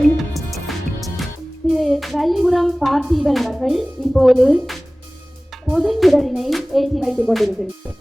அவர்கள் திரு வள்ளிபுரம் பார்த்திபன் அவர்கள் இப்போது பொது சுடரினை ஏற்றி வைத்துக் கொண்டிருக்கிறார்.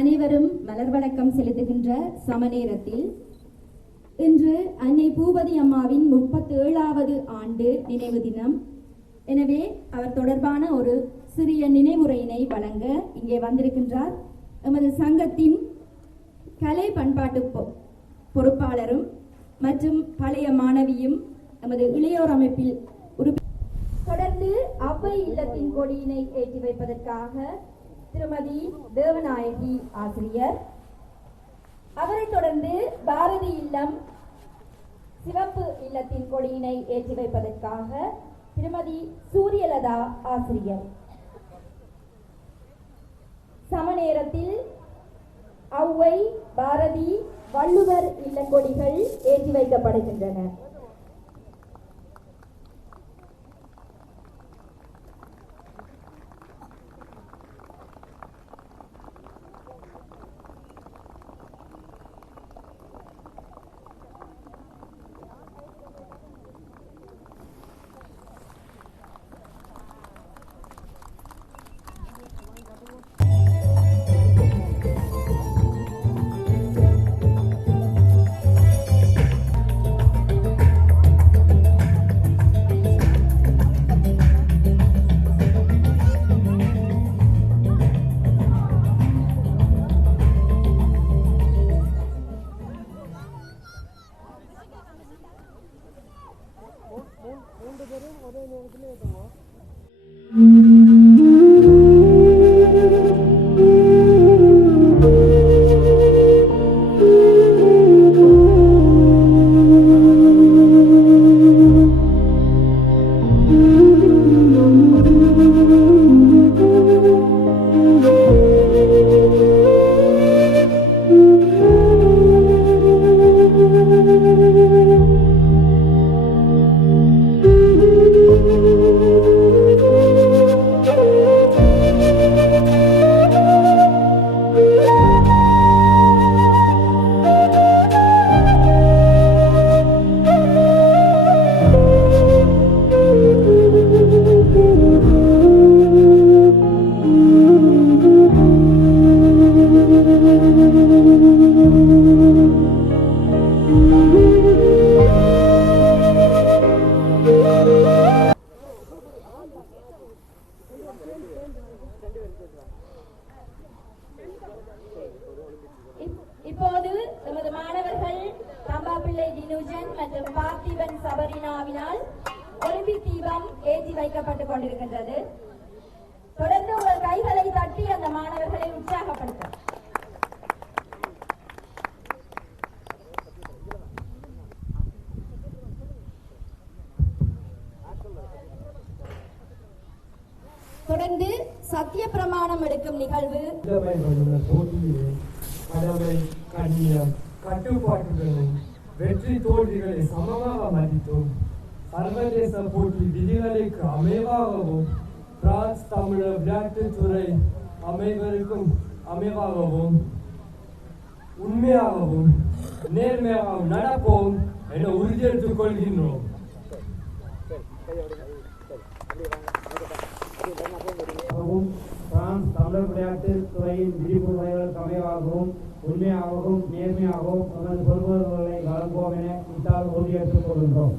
அனைவரும் மலர் வணக்கம் செலுத்துகின்ற சமநேரத்தில் இன்று அன்னை பூபதி அம்மாவின் 37வது ஆண்டு நினைவு தினம். எனவே அவர் தொடர்பான ஒரு சிறிய நினைவுரையினை வழங்க இங்கே வந்திருக்கின்றார் எமது சங்கத்தின் கலை பண்பாட்டு பொறுப்பாளரும் மற்றும் பழைய மாணவியும் எமது இளையோர் அமைப்பில் தொடர்ந்து அவ்வை இல்லத்தின் கொடியினை ஏற்றி வைப்பதற்காக திருமதி தேவநாயகி ஆசிரியர், அவரைத் தொடர்ந்து பாரதி இல்லம் சிவப்பு இல்லத்தின் கொடியினை ஏற்றி வைப்பதற்காக திருமதி சூரியலதா ஆசிரியர். சமநேரத்தில் ஔவை, பாரதி, வள்ளுவர் இல்ல கொடிகள் ஏற்றி வைக்கப்படுகின்றன. வைக்கப்பட்டுக் கொண்டிருக்கின்றது. தொடர்ந்து உங்கள் கைகளை தட்டி அந்த மாணவர்களை உற்சாகப்படுத்த. தொடர்ந்து சத்திய பிரமாணம் எடுக்கும் நிகழ்வு. போட்டியிலே கடமை, கண்ணியம், கட்டுப்பாட்டுகளை, வெற்றி தோல்விகளை சமமாக மதித்தும் சர்வதேச போட்டி விதிகளுக்கு அமைவாகவும் பிரான்ஸ் தமிழர் விளையாட்டுத்துறை அமைவருக்கும் அமைவாகவும் உண்மையாகவும் நேர்மையாகவும் நடப்போம் என உறுதியெடுத்துக் கொள்கின்றோம். பிரான்ஸ் தமிழர் விளையாட்டுத் துறையின் விதிமுறைகளுக்கு அமைவாகவும் உண்மையாகவும் நேர்மையாகவும் நமது பொறுப்புகளை வழங்குவோம் என இத்தால் உறுதியேற்றுக் கொள்கின்றோம்.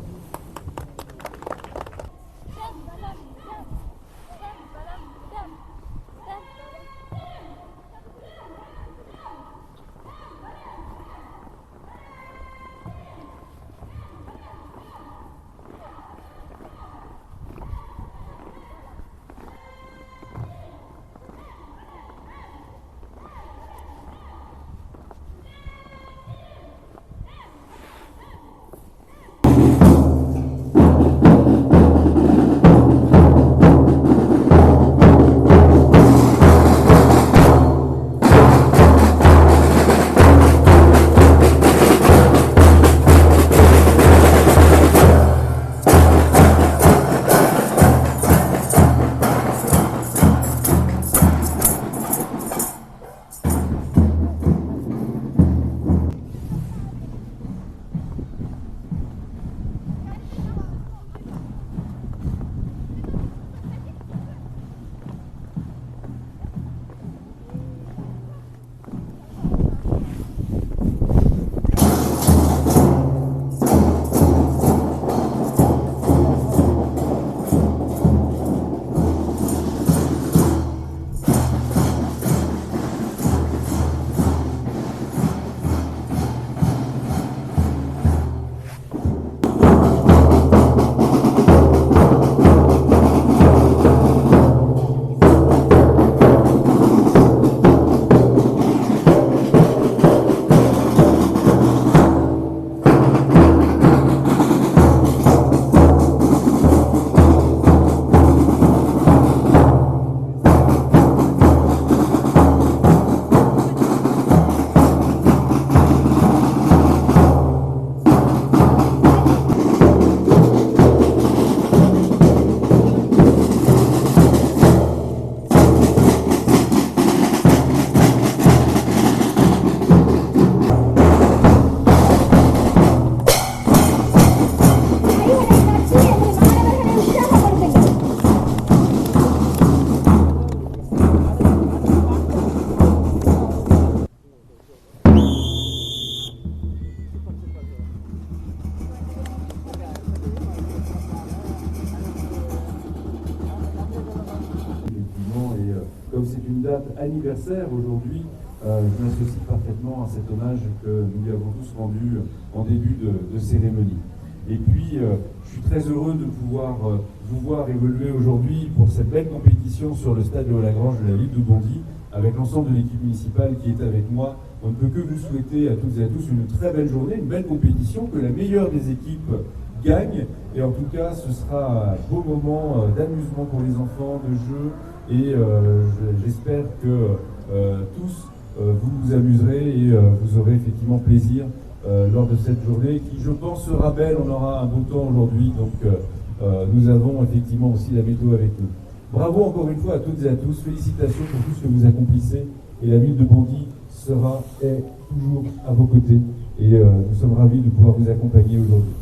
Comme c'est une date anniversaire aujourd'hui, je m'associe parfaitement à cet hommage que nous lui avons tous rendu en début de cérémonie. Et puis, je suis très heureux de pouvoir vous voir évoluer aujourd'hui pour cette belle compétition sur le stade de Lagrange de la ville de Bondy, avec l'ensemble de l'équipe municipale qui est avec moi. On ne peut que vous souhaiter à toutes et à tous une très belle journée, une belle compétition, que la meilleure des équipes gagne. Et en tout cas, ce sera un beau moment d'amusement pour les enfants, de jeu. Et j'espère que tous vous vous amuserez et vous aurez effectivement plaisir lors de cette journée qui, je pense, sera belle. On aura un beau temps aujourd'hui, donc nous avons effectivement aussi la météo avec nous. Bravo encore une fois à toutes et à tous. Félicitations pour tout ce que vous accomplissez. Et la ville de Bondy est toujours à vos côtés. Et nous sommes ravis de pouvoir vous accompagner aujourd'hui.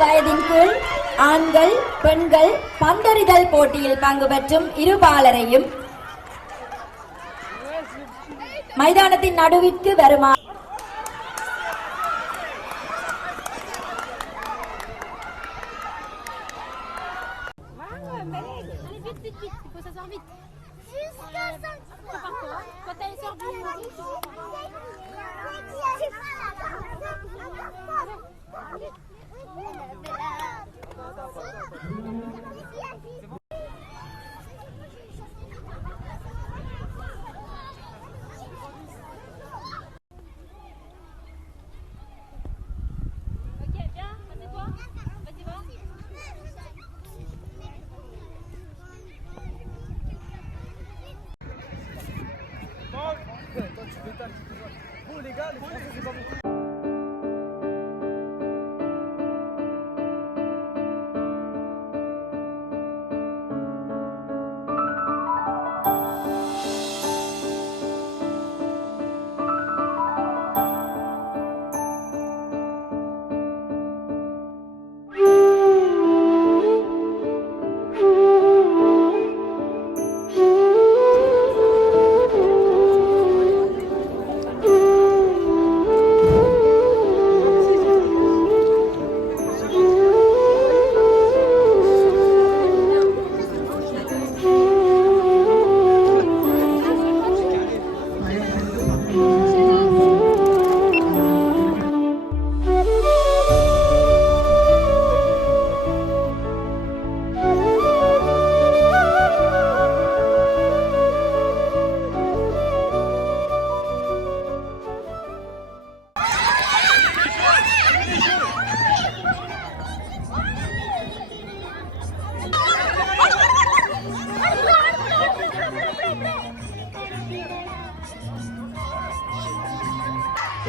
வயதின் கீழ் ஆண்கள் பெண்கள் பந்தெறிதல் போட்டியில் பங்கு பெற்றும் இருபாலரையும் மைதானத்தின் நடுவிற்கு வருமா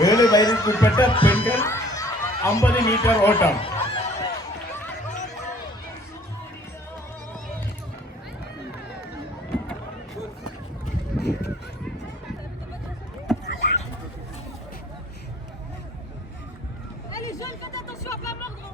ஏழு வயதுக்குட்பட்ட பெண்கள் 50 மீட்டர் ஓட்டம். Allez jeunes, faites attention à pas mordre.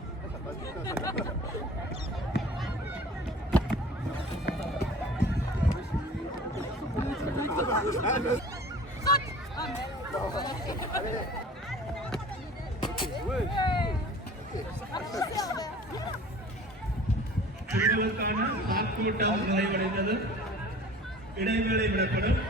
பெண்களுக்கான ஆட்கூட்டம் நிறைவடைந்தது. இடைவேளை விடப்படும்.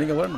நீங்க வரணும்.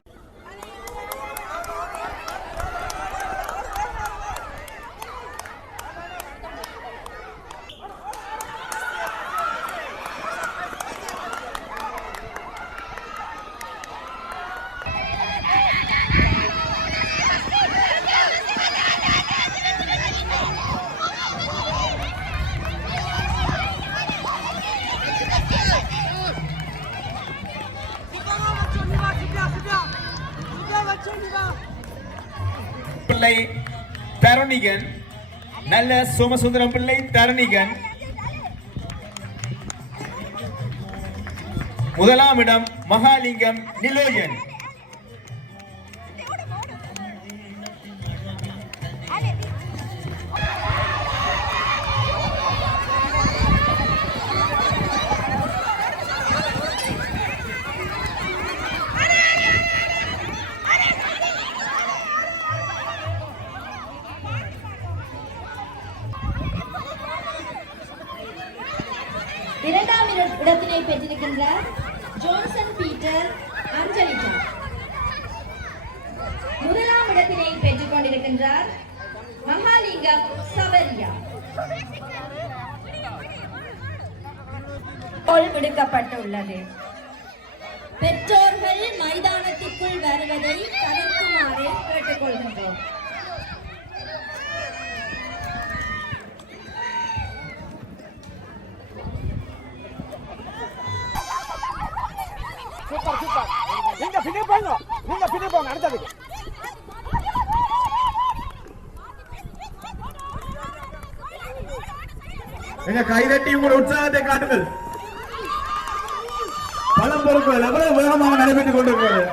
பிள்ளை தரணிகன், நல்ல சோமசுந்தரம் பிள்ளை தரணிகன். முதலாம் இடம் மகாலிங்கம் நிலோஜன். இரண்டாம் இடத்தினை பெற்றிருக்கின்றார் ஜோன்சன் பீட்டர் அஞ்சலிட்டா. முதலாம் இடத்தினை பெற்றுக் கொண்டிருக்கின்றார் மகாலிங்கம் சவரியா. கோல் விடுக்கப்பட்டுள்ளது. பெற்றோர்கள் மைதானத்திற்குள் வருவதை தவிர்க்குமாறு கேட்டுக்கொள்கின்றோம். Super super. நீங்க பின்னே போங்க, நீங்க பின்னே போங்க அடுத்ததுக்கு. எங்க கைதட்டி உங்களோட உற்சாகத்தை காட்டுங்கள். பலம் பொருட்கள் எவ்வளவு வேகமாக நடைபெற்றுக் கொண்டிருக்கிறது.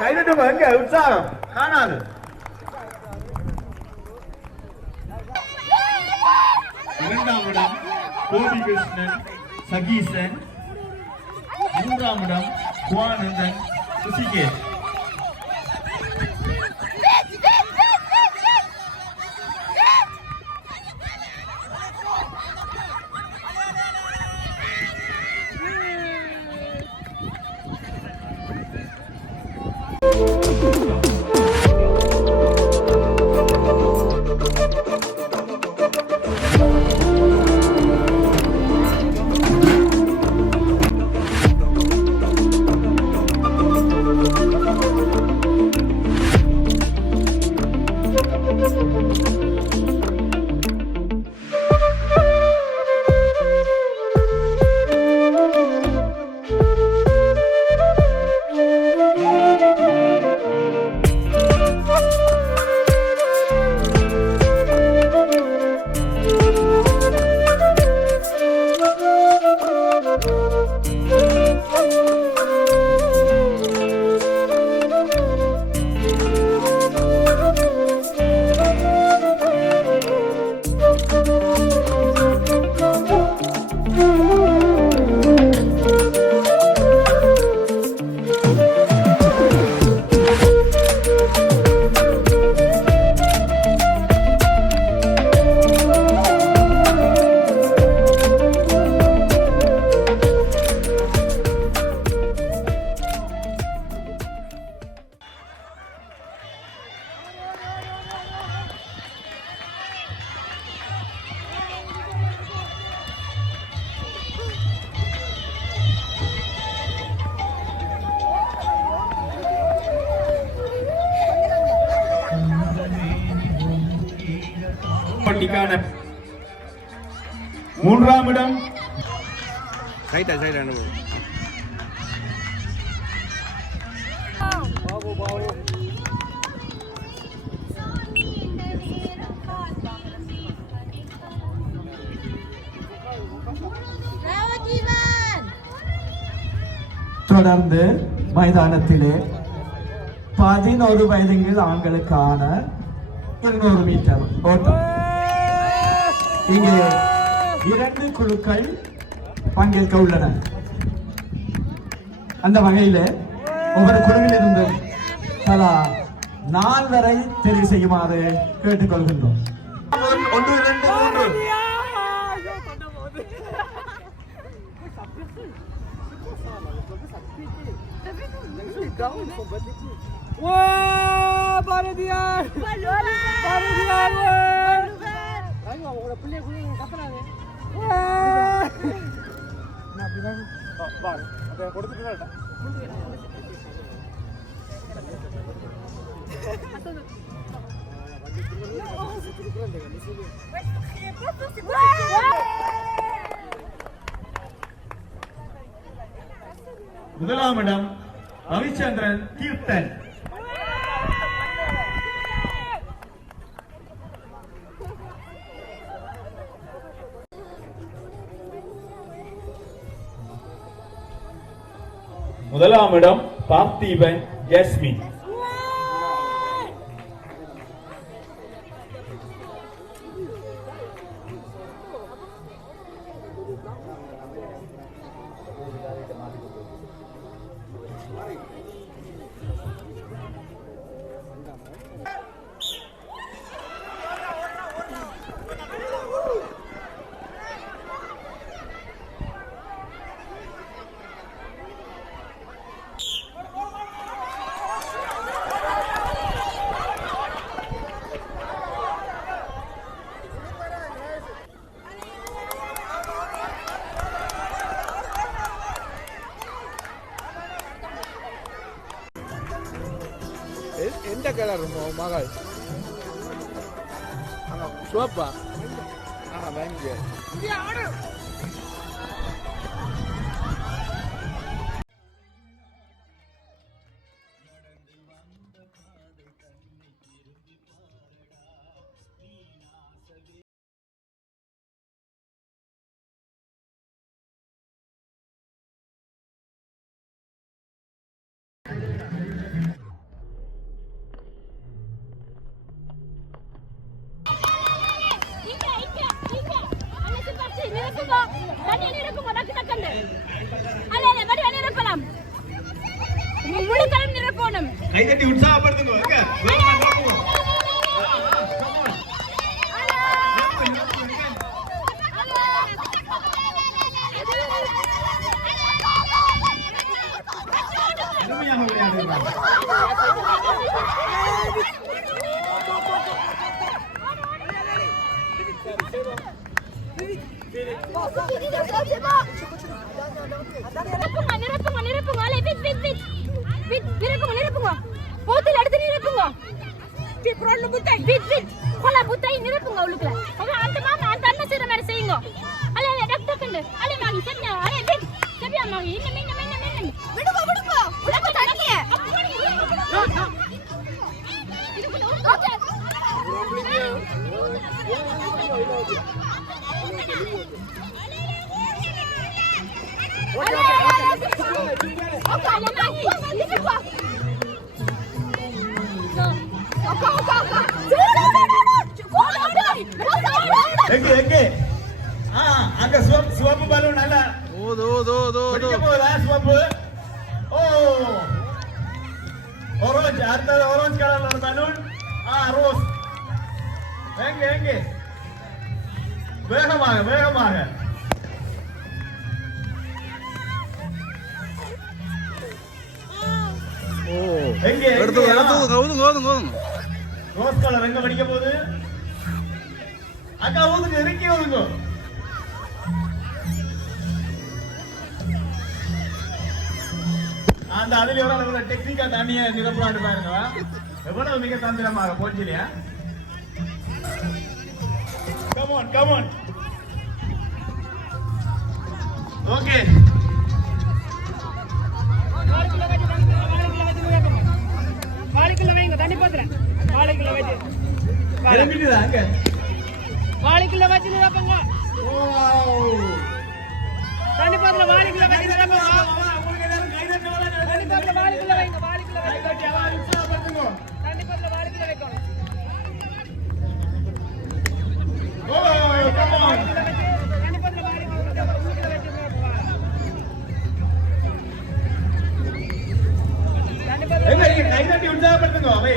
கைதட்டு எங்க உற்சாகம் காணாது. இரண்டாம் இடம் கோபிகிருஷ்ணன் சகீசன், மூன்றாம் இடம் குவானந்தன் சுசிகேஷ். மூன்றாம் இடம் தொடர்ந்து மைதானத்திலே 11 வயதுங்கில் ஆண்களுக்கான 200 மீட்டர் ஓட்டம். இங்கே 2 குழுக்கள் பங்கேற்க உள்ளன. அந்த வகையில் ஒவ்வொரு குழுவில் இருந்து தலா 4 வரை தெரிவு செய்யுமாறு கேட்டுக்கொள்கின்றோம். 1 2 3 Wah, Baradian. Baradian. Ayo, orang pelik kapan ada? Wah. Nak bilang, bar. Ada yang கொடுத்து பின்னால. முதலாம் இடம் ரவிச்சந்திரன் கீர்த்தன். முதலாம் இடம் பார்த்தீபன் ஜஸ்மின். எந்த கலர் மகள் சோப்பா வாங்க கைதட்டி உற்சாகப்படுத்துங்க. அருமையாக விளையாடுகிறார். அங்க சிவப்பு பலூன் நல்ல சிவப்பு. ஓ ஆரஞ்சு, அடுத்தது ஆரஞ்சு கலர்ல ஒரு பலூன். ரோஸ். எங்க வேகமாக ரோஸ் கலர் எங்க படிக்க போகுது? அக்கா ஊதுங்க, இறக்கி ஊதுங்க. அந்த அதுல எவ்வளவு டெக்னிக்கா தண்ணிய நிரப்புறாண்டு பாருங்க. எவ்வளவு மிக தந்திரமாக போச்சு இல்லையா? Come on. ஓகே. வாளிக்குள்ள வைங்க, தண்ணி பாத்திர. வாளிக்குள்ள வச்சு. கிளம்பிட்டுதாங்க. வாளிக்குள்ள வச்சு நிரப்புங்க. தண்ணி பாத்திர வாளிக்குள்ள வச்சு நிரப்புங்க. உங்களுக்கு எல்லாரும் கை தட்ட வர. தண்ணி பாத்திர வாளிக்குள்ள வைங்க, வாளிக்குள்ள கை தட்டி எல்லாம் உற்சாகப்படுத்துங்க. தண்ணி பாத்திர வாளிக்குள்ள வைங்க. Come on. தண்ணி பாத்திர வாளிக்குள்ள வச்சு நிரப்புங்க. தண்ணி பாத்திர எங்க கை தட்டி உற்சாகப்படுத்துங்க. அவை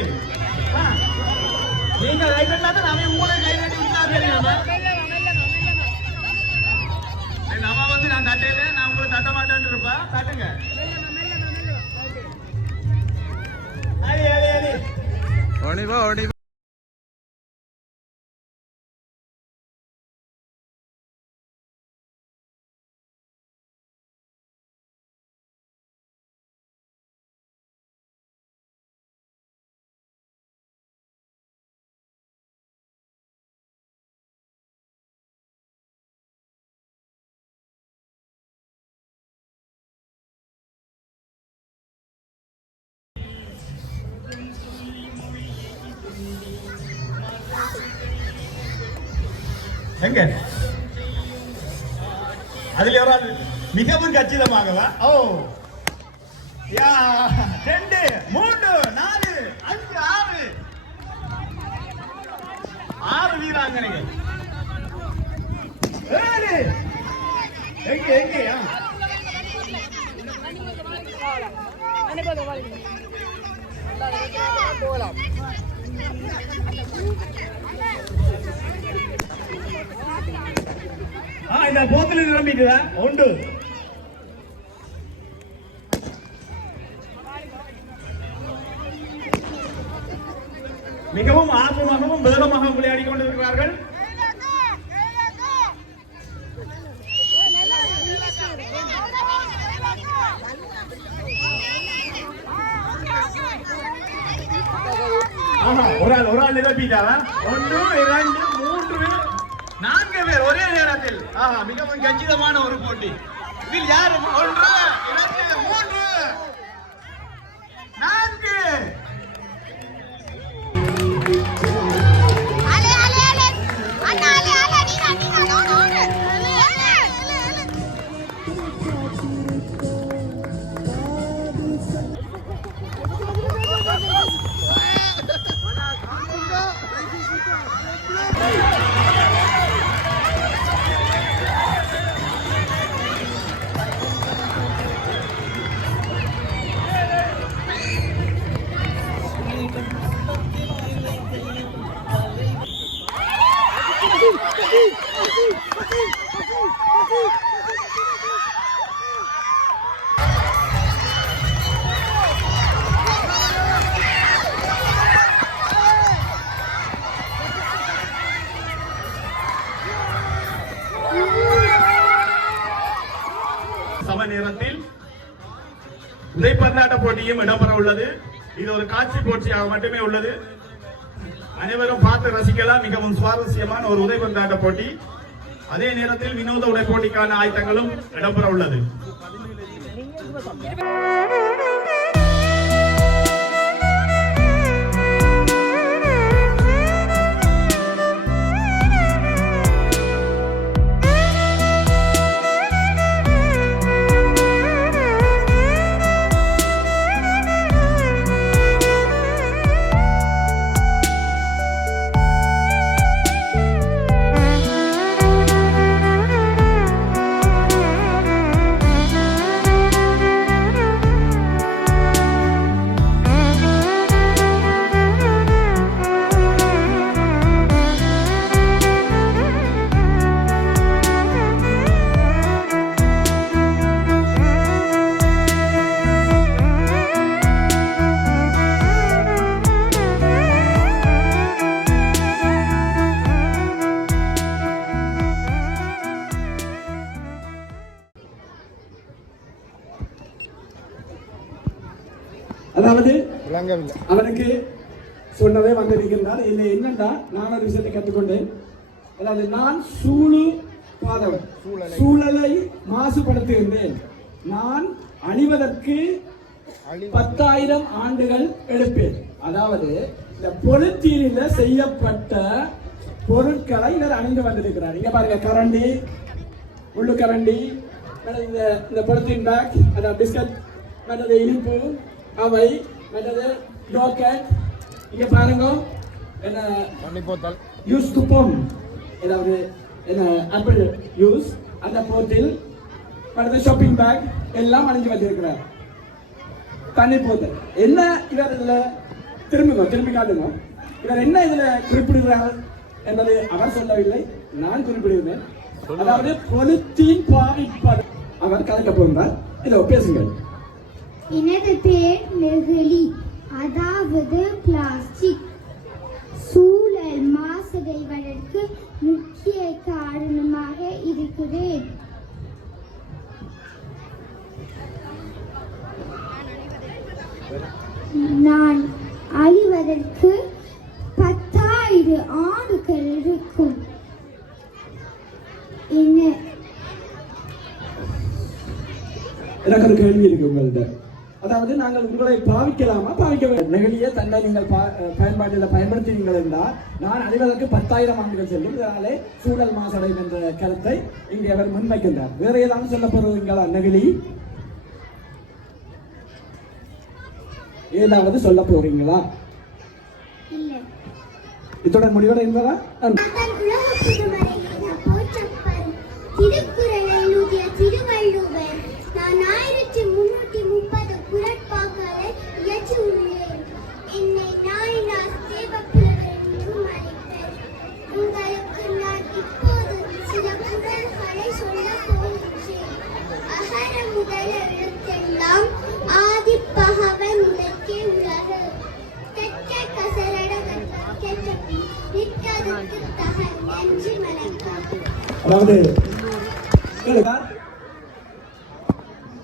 நீங்க கை தட்டாத நாம உங்களை கை தட்டி உற்சாகப்படுத்துங்க. நம்ம வந்து நான் தட்டையில நான் உங்களை தட்ட மாட்டேன்னு இருப்பா. தட்டுங்க. அடி ஓடிவா எங்க அதுல ஒரு மிகவும் கச்சிதமாகவா? ஓ யா 2 3 4 5 6 வீராங்கனைகள். 7 எங்க இந்த போத்துல நிரம்பிட்டுதா உண்டு. மிகவும் ஆர்வமாகவும் வேகமாக விளையாடி கொண்டிருக்கிறார்கள். ஒரு ஆள் கிளப்பிட்டாரா? 1 2 3 4 பேர் ஒரே நேரத்தில். ஆஹா, மிகவும் கச்சிதமான ஒரு போட்டி. இதில் யார் 1 2 3 4 சம நேரத்தில் உதைப்பந்தாட்ட போட்டியும் இடம்பெற உள்ளது. இது ஒரு காட்சி போட்டியாக மட்டுமே உள்ளது. அனைவரும் பார்த்து ரசிக்கலாம். மிகவும் சுவாரஸ்யமான ஒரு உதைப்பந்தாட்ட போட்டி. அதே நேரத்தில் வினோத உடை போட்டிக்கான ஆயத்தங்களும் இடம்பெற உள்ளது. அதாவது அவனுக்கு சொன்னவே வந்திருக்கின்றார். இல்லை என்னன்னா, நான் ஒரு விஷயத்தை கற்றுக்கொண்டேன். அதாவது நான் சூழலை மாசுபடுத்துகின்றேன். நான் அழிவதற்கு 10,000 ஆண்டுகள் எடுப்பேன். அதாவது இந்த பொலித்தீனில் செய்யப்பட்ட பொருட்களை இவர் அணிந்து வந்திருக்கிறார். இங்க பாருங்க, கரண்டி, உள்ளு கரண்டி, இந்த பொலித்தீன் பேக், அந்த பிஸ்கட், மற்றது இனிப்பு, அவை, மற்றது டாக்கெட். இங்க பாருங்க, என்ன யூஸ் குப்பம், ஏதாவது என்ன ஆப்பிள் யூஸ், அந்த போட்டில் மற்றது ஷாப்பிங் பேக் எல்லாம் அணிஞ்சு வச்சிருக்கிறார். தண்ணி போத்தல் என்ன இவர் இதுல திரும்பி காட்டுங்க. இவர் என்ன இதுல குறிப்பிடுகிறார் என்பதை அவர் சொல்லவில்லை, நான் குறிப்பிடுகிறேன். அதாவது பொலித்தீன் பாவிப்பது அவர் கலக்க போகிறார். இதோ பேசுங்கள். எனது பேர் நெகிழி, அதாவது பிளாஸ்டிக். சூழல் மாசடைவதற்கு முக்கிய காரணமாக இருக்கிறேன். நான் அழிவதற்கு 10,000 ஆண்டுகள் இருக்கும். எனக்கு ஒரு கேள்வி இருக்கு உங்கள்கிட்ட. அதாவது நாங்கள் உங்களை பாவிக்கலாமா, பாவிக்க வேண்டும்? நெகிழியை தன்னை நீங்கள் பயன்பாட்டில் பயன்படுத்தினீங்கள் என்றால் நான் அழிவதற்கு 10,000 ஆண்டுகள் செல்லும். இதனாலே சூழல் மாசடையும் என்ற கருத்தை இங்கே அவர் முன்வைக்கின்றார். வேற ஏதாவது சொல்ல போறீங்களா? நெகிழி ஏதாவது சொல்ல போறீங்களா? இத்துடன் முடிவடைந்ததா? திருக்குறளை எழுதிய திருவள்ளுவர் நான் 1330 குறட்பாக்களை இயற்றியுள்ளேன். என்னை நாயினார் தேவப்புலவர் என்றும் அழைப்பர். உங்களுக்கு நான் இப்போது சில குறள்களை சொல்ல போகின்றேன். அகர முதல எழுத்தெல்லாம் ஆதி பகவன் உலகே உலகு. கற்க கசரட கற்க நிற்கதற்கு தக நன்றி வணக்கம். அதாவது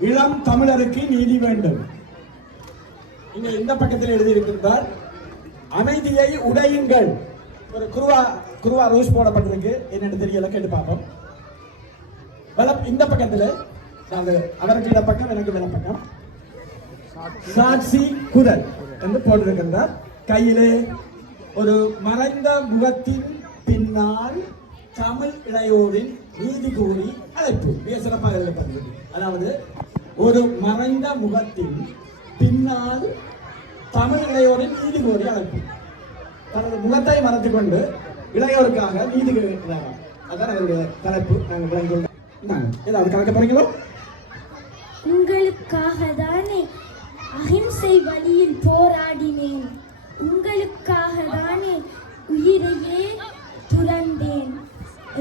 இளம் தமிழருக்கு நீதி வேண்டும். இங்க இந்த பக்கத்தில் எழுதியிருக்கின்றார், அமைதியை உடையுங்கள். ஒரு குருவா ரோஸ் போடப்பட்டிருக்கு, என்னன்னு தெரியல, கேட்டு பார்ப்போம். இந்த பக்கத்துல நாங்க அவருக்கு இட பக்கம், எனக்கு வல பக்கம் சாட்சி குரல் என்று போட்டிருக்கின்றார். கையிலே ஒரு மறைந்த முகத்தின் பின்னால் தமிழ் இளையோரின் நீதி கூறி அழைப்பு. மிக சிறப்பாக எழுதப்பட்டிருக்கு. அதாவது ஒரு மறைந்த முகத்தின் பின்னால் தமிழ் இளையோரின் நீதி கூறி அழைப்பு. தனது முகத்தை மறைத்துக் கொண்டு இளையோருக்காக நீதி கேட்கிறாராம். அதான் அவருடைய தலைப்பு. நாங்கள் விளங்கிக்கொள்ள ஏதாவது கலக்க போறீங்களோ? உங்களுக்காக தானே அஹிம்சை வழியில் போராடினேன், உங்களுக்காக தானே உயிரையே துறந்தேன்.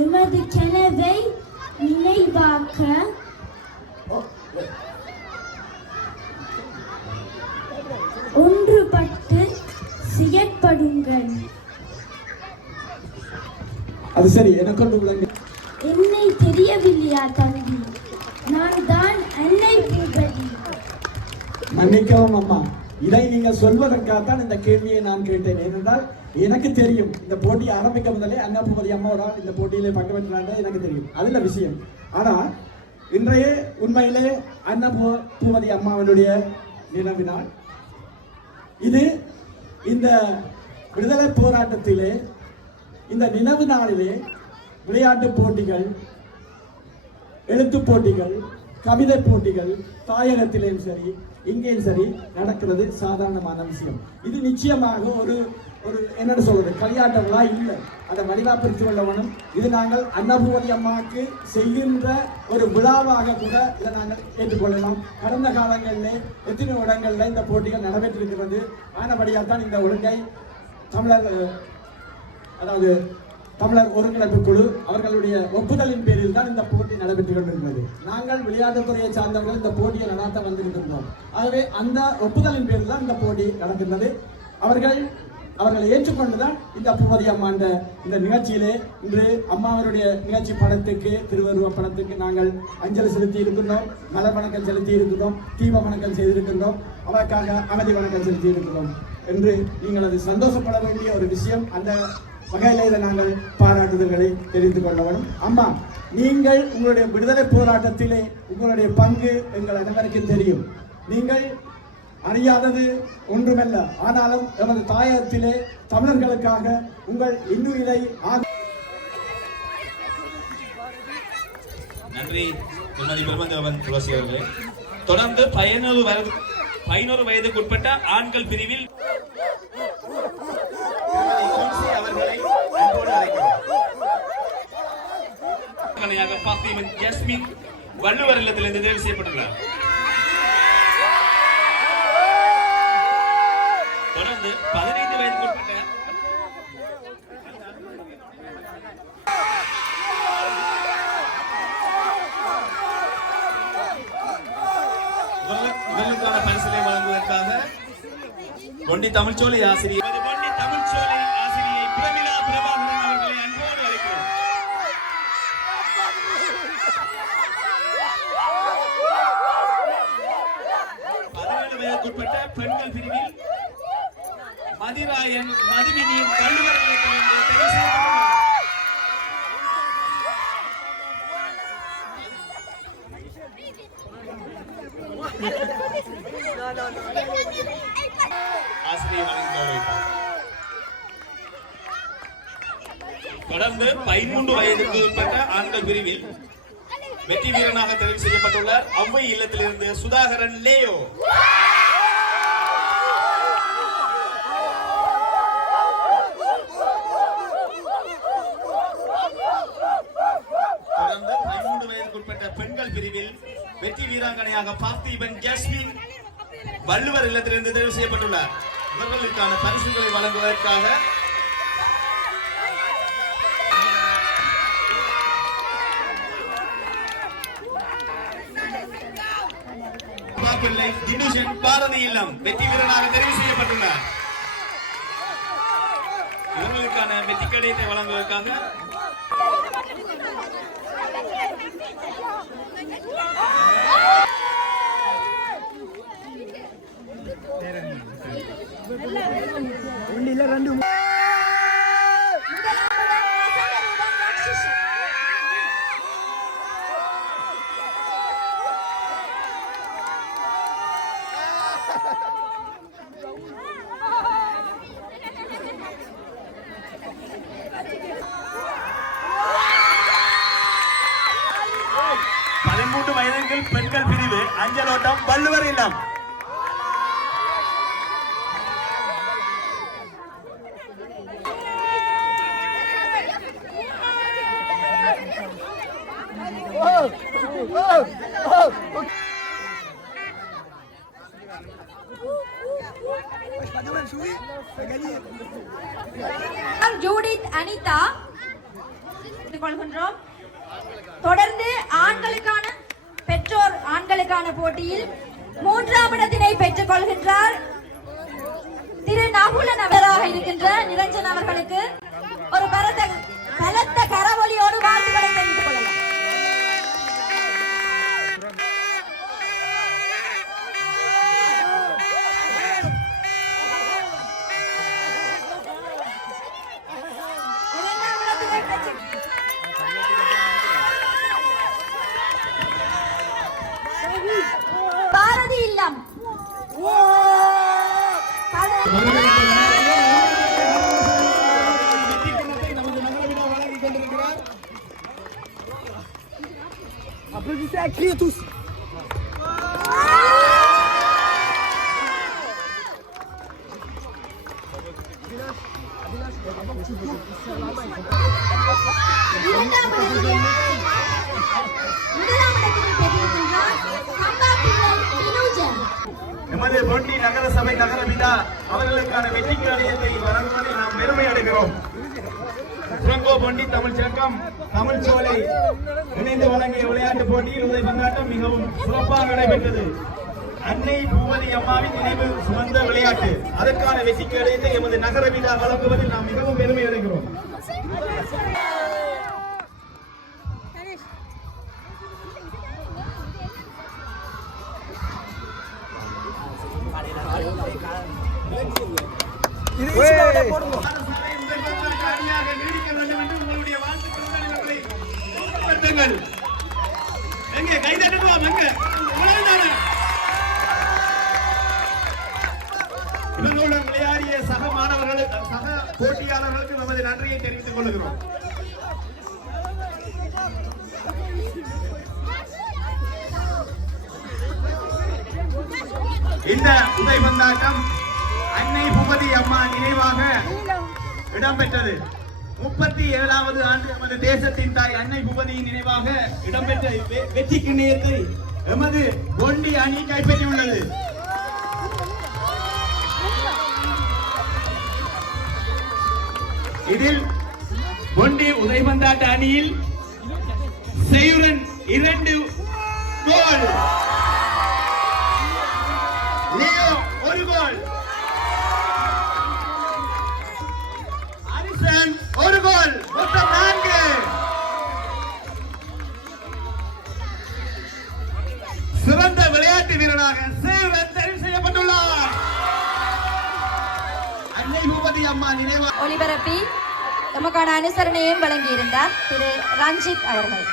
எமது கனவை நினைவாக்க ஒன்றுபட்டு செயற்படுங்கள். அது சரி, எனக்கு என்னை தெரியவில்லையா தம்பி? நான் தான் அன்னை பூபதி. மன்னிக்கவும் அம்மா, இதை நீங்கள் சொல்வதற்காகத்தான் இந்த கேள்வியை நான் கேட்டேன். ஏனென்றால் எனக்கு தெரியும், இந்த போட்டி ஆரம்பிக்க முதலே அண்ணா பூபதி அம்மாவோட இந்த போட்டியிலே பங்கு பெற்றாங்க, எனக்கு தெரியும். அதுல விஷயம். ஆனால் இன்றைய உண்மையிலே அண்ணா பூபதி அம்மாவனுடைய நினைவு நாள் இது. இந்த விடுதலை போராட்டத்திலே இந்த நினைவு நாளிலே விளையாட்டு போட்டிகள், எழுத்து போட்டிகள், கவிதை போட்டிகள் தாயகத்திலேயும் சரி இங்கேயும் சரி நடக்கிறது சாதாரணமான விஷயம். இது நிச்சயமாக ஒரு என்ன சொல்றது, களியாட்டங்களா இல்லை, அதை வடிவா பிரித்து கொள்ளவனும். இது நாங்கள் அன்னபூபதி அம்மாவுக்கு செய்கின்ற ஒரு விழாவாக கூட இதை நாங்கள் ஏற்றுக்கொள்ளலாம். கடந்த காலங்களில் எத்தனை இடங்களில் இந்த போட்டிகள் நடைபெற்றிருக்கிறது. ஆனபடியால் தான் இந்த ஒழுங்கை தமிழர் ஒருங்கிணைப்பு குழு அவர்களுடைய ஒப்புதலின் பேரில் தான் இந்த போட்டி நடைபெற்றுக் கொண்டிருந்தது. நாங்கள் விளையாட்டுத்துறையை சார்ந்தவர்கள் இந்த போட்டியை நடாத்த வந்திருக்கின்றோம். ஆகவே அந்த ஒப்புதலின் பேரில் தான் இந்த போட்டி நடக்கின்றது. அவர்களை ஏற்றுக்கொண்டுதான் இந்த பூபதி அம்மா இந்த நிகழ்ச்சியிலே இன்று அம்மாவருடைய நிகழ்ச்சி படத்துக்கு, திருவருவ படத்துக்கு நாங்கள் அஞ்சலி செலுத்தி இருக்கின்றோம், மலர் வணக்கம் செலுத்தி இருக்கின்றோம், தீப வணக்கம் செய்திருக்கின்றோம், அவருக்காக அமைதி வணக்கம் செலுத்தி இருக்கிறோம் என்று நீங்கள் அது சந்தோஷப்பட வேண்டிய ஒரு விஷயம். அந்த வகையில இதை நாங்கள் பாராட்டுதல்களை தெரிந்து கொள்ள வேண்டும். அம்மா, நீங்கள் உங்களுடைய விடுதலை போராட்டத்திலே உங்களுடைய பங்கு எங்கள் அனைவருக்கும் தெரியும். நீங்கள் அறியாதது ஒன்றுமல்ல. ஆனாலும் எமது தாயகத்திலே தமிழர்களுக்காக உங்கள் இன்னுயிரை நன்றி திருமதி பெருமந்தவன் துளசி அவர்களே. தொடர்ந்து 11 வயதுக்குட்பட்ட ஆண்கள் பிரிவில் அவர்களை அன்போடு அழைக்கிறோம். ஜஸ்மின் வள்ளுவர் இல்லத்திலிருந்து தேர்வு செய்யப்பட்டுள்ளார். தொடர்ந்து 15 வயதுக்குட்பட்ட இவர்களுக்கான பரிசிலை வழங்குவதற்காக கொண்டி தமிழ்ச்சோலை ஆசிரியர் பிரமிளா பிரபாகரன் அவர்களை அன்போடு அழைக்கிறோம். வயதுக்குட்பட்ட பெண்கள் பிரிவில் மதிராயன் மதுமினி வள்ளுவர் இல்லத்திலிருந்து தெரிவு செய்யப்பட்டுள்ளார். ஆசிரியர் வழங்கி கௌரவிப்பார். தொடர்ந்து 13 வயதுக்கு உட்பட்ட ஆண்கள் பிரிவில் வெற்றி வீரனாக தெரிவு செய்யப்பட்டுள்ளார். அவ்வை இல்லத்திலிருந்து சுதாகரன் லேயோ. தொடர்ந்து 13 வயதுக்குட்பட்ட பெண்கள் பிரிவில் வெற்றி வீராங்கனையாக பார்த்திபன் ஜஸ்மின் வள்ளுவர் இல்லத்திலிருந்து தெரிவு செய்யப்பட்டுள்ளார். இவர்களுக்கான பரிசுகளை வழங்குவதற்காக பாரதி இல்லம் வெற்றி வீரனாக தெரிவு செய்யப்பட்டுள்ளார். இவர்களுக்கான வெற்றி கடிதத்தை வழங்குவதற்காக வயதில் பெண்கள் பிரிவு அஞ்சலோட்டம் வள்ளுவர் இல்லம். ஜூடித் அனிதா கொள்கின்றோம். தொடர்ந்து ஆண்களுக்கான போட்டியில் 3ஆம் இடத்தினை பெற்றுக் கொள்கின்றார் திரு நகுலன் அவராக இருக்கின்ற நிரஞ்சன் அவர்களுக்கு ஒரு பலத்த கரவொலியோடு வாழ்த்துக்களை தெரிவித்துக் கொள்ளலாம். பாரதி இல்லம் எமது பொண்டி நகர சபை நகர விழா அவர்களுக்கான வெற்றி கடிதத்தை வழங்குவதை நாம் பெருமை அடைகிறோம். சுரங்கோ பொண்டி தமிழ் சங்கம் தமிழ் சோலை இணைந்து வழங்கிய விளையாட்டு போட்டியில் உதவி பந்தாட்டம் மிகவும் சிறப்பாக நடைபெற்றது. அன்னை பூவதி அம்மாவின் நினைவு சுமந்த விளையாட்டு அதற்கான வெற்றி கடிதத்தை எமது நகர விழா வழங்குவதில் நாம் மிகவும் பெருமை அடைகிறோம். இவர்களுடன் விளையாடிய சக மாணவர்களுக்கு சக போட்டியாளர்களுக்கு நமது நன்றியை தெரிவித்துக் கொள்கிறோம். இந்த உதைபந்தாட்டம் அன்னை பூபதி அம்மா நினைவாக இடம்பெற்றது. 37வது ஆண்டு எமது தேசத்தின் தாய் அன்னை பூபதியின் நினைவாக இடம்பெற்ற வெற்றி கிண்ணத்தை எமது பொண்டி அணி கைப்பற்றியுள்ளது. இதில் பொண்டி உதைபந்தாட்ட அணியில் செய்யுடன் 2 கோல், லியோ 1 கோல், அரிசன் 1 கோல், மொத்தம் 4. சிறந்த விளையாட்டு வீரராக சேவன் தெரிவு செய்யப்பட்டுள்ளார். அன்னை பூபதி அம்மா நினைவாக ஒளிபரப்பி நமக்கான அனுசரணையும் வழங்கியிருந்தார் திரு ரஞ்சித் அவர்கள்.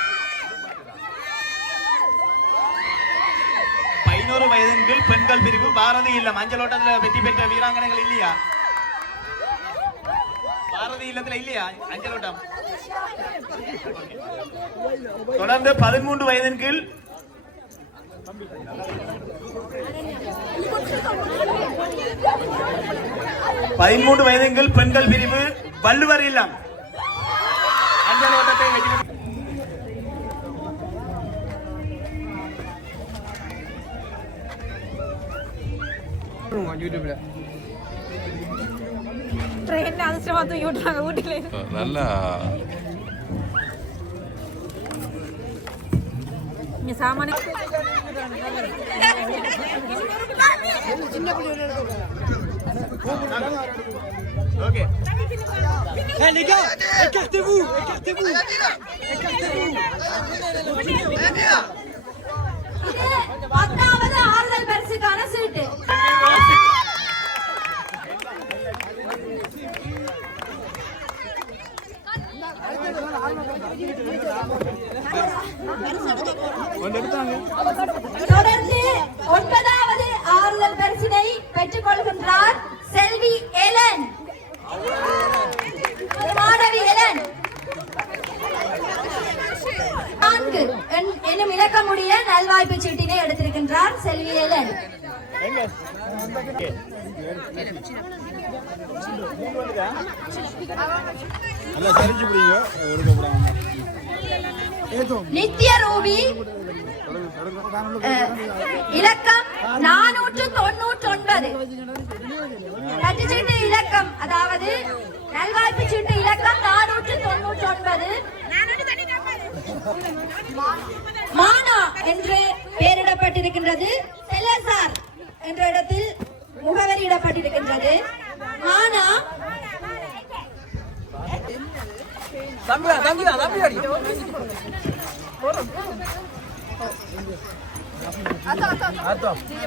11 வயதின் கீழ் பெண்கள் பிரிவு பாரதி இல்லம் அஞ்சலோட்டத்தில் வெற்றி பெற்ற வீராங்கனைகள் இல்லையா? பாரதி இல்லத்துல இல்லையா அஞ்சலோட்டம்? தொடர்ந்து 13 வயதின் கீழ் பெண்கள் பிரிவு வள்ளுவர் இல்லம் அஞ்சலோட்டத்தை வெற்றி ட்ரெயின் அதிர்ஷ்டமா தூக்கி விட்டுறாங்க ஊட்டில. நல்லா இங்க சாமான okay. Hey les gars, écartez-vous, écartez-vous. Écartez-vous. 10வது ஆறுதல் பரிசுக்கான சீட்டு. தொடர்ந்து 9வது ஆறுதல் பரிசினை பெற்றுக் கொள்கின்றார் செல்வி எலன், மாணவி எலன். 4 என்னும் இலக்கமுடைய நல்வாய்ப்பு சீட்டினை எடுத்திருக்கின்றார் செல்வியலன். நித்ய ரூபி இலக்கம் 499. சீட்டு இலக்கம், அதாவது நல்வாய்ப்பு சீட்டு இலக்கம் 499. மானா என்று பெயரிடப்பட்டிருக்கின்றது. செல்லசார் என்ற இடத்தில் முகவரியிடப்பட்டிருக்கின்றது. மானா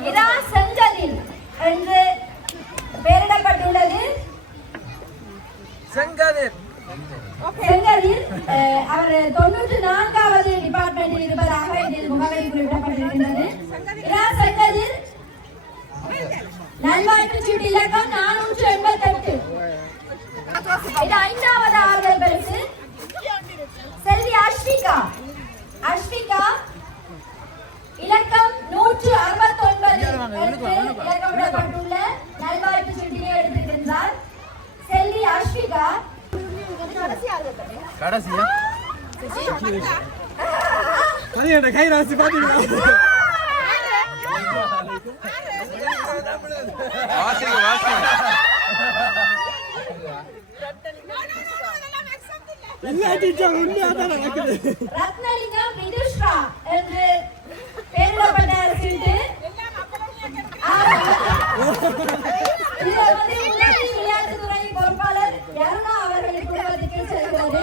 இதா செஞ்சலில் என்று பெயரிடப்பட்டுள்ளது. செங்கதிர் அவர் 94வது டிபார்ட்மெண்டில் இருப்பதாக இதில் முகவரி குறிப்பிடப்பட்டிருக்கின்றது. செங்கதிர் நல்வாய்ப்பு சீட்டு இலக்கம் 488. இது 5வது ஆறுதல் பரிசு. செல்வி அஷ்விகா இலக்கம் 169 என்று இலக்கமிடப்பட்டுள்ள நல்வாய்ப்பு சீட்டினை எடுத்திருக்கின்றார். செல்வி அஷ்விகா கடைசியா கை ராசி பாத்தீங்களா? ரத்னலிங்கம் விதுஷ்ரா என்று பெயரிடப்பட்ட சீட்டு. விளையாட்டுத்துறை பொறுப்பாளர் யருணா அவர்களின் குடும்பத்துக்கு செல்கிறது.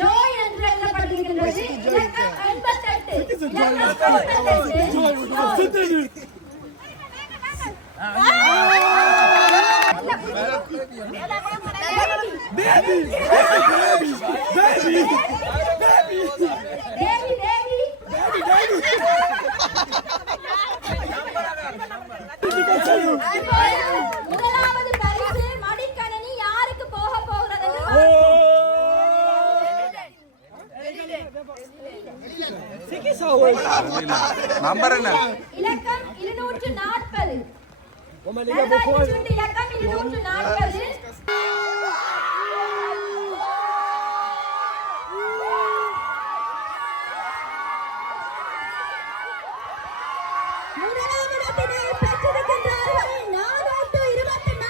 ஜோய் என்று எழுதப்பட்டிருக்கின்றது. இலக்கம் 88. முதலாவது பரிசு மடிக்கணினி யாருக்கு போக போகிறது? நம்பர் என்ன? இலக்கம் 240. இலக்கம் 240. முதலாமிடத்தினை பெற்றிருக்கின்றார்கள் 424 புள்ளிகளுடன்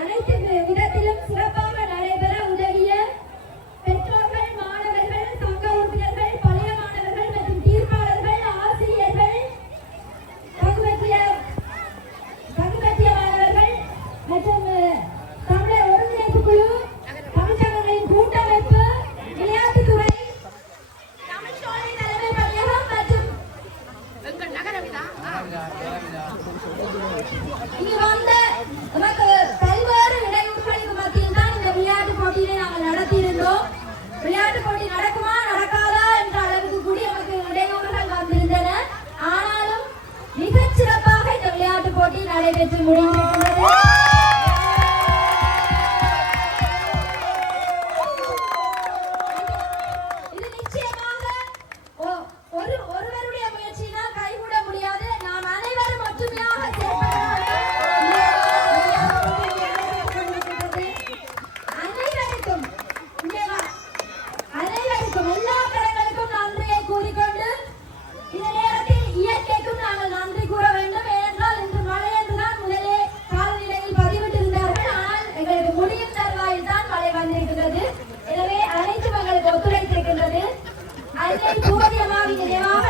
அனைத்து விதத்திலும் சிறப்பாக நடைபெற உதவிய பெற்றோர்கள், மாணவர்கள், சங்க உறுப்பினர்கள், பழைய மாணவர்கள் மற்றும் தீர்ப்பாளர்கள், ஆசிரியர்கள், பங்குபற்றிய மாணவர்கள் மற்றும் தமிழர் ஒருங்கிணைப்பு குழு, தமிழ்ச்சங்கங்களின் கூட்டமைப்பு, விளையாட்டுத்துறை, தமிழ்ச்சோலை தலைமை பணியகம் மற்றும் இங்கு வந்த நமக்கு பல்வேறு இடையூறுகளுக்கு மத்தியில் தான் இந்த விளையாட்டு போட்டியை நாங்கள் நடத்தியிருந்தோம். விளையாட்டு போட்டி நடக்குமா நடக்காதா என்ற அளவுக்கு கூடி நமக்கு இடையூறுகள் வந்திருந்தன. ஆனாலும் மிகச் சிறப்பாக இந்த விளையாட்டு போட்டி நடைபெற்று முடிந்திருக்கிறது. இது நிச்சயமாக ஒருவருடைய முயற்சியினால் கைகூட முடியாது. நாம் அனைவரும் ஒற்றுமையாக அனைவருக்கும் எல்லா கடங்களுக்கும் நன்றியை கூறிக்கொண்டு இந்த நேரத்தில் இயற்கைக்கும் நாங்கள் நன்றி கூற வேண்டும். ஏனென்றால் இன்று மழை என்றுதான் முதலே காலநிலையில் பதிவிட்டிருந்தார்கள். ஆனால் எங்களுக்கு முடியும் தருவாயில் தான் மழை வந்திருக்கிறது. எனவே அனைத்தும் எங்களுக்கு ஒத்துழைத்திருக்கின்றது. அன்னை பூவதி அம்மாவின் நினைவாக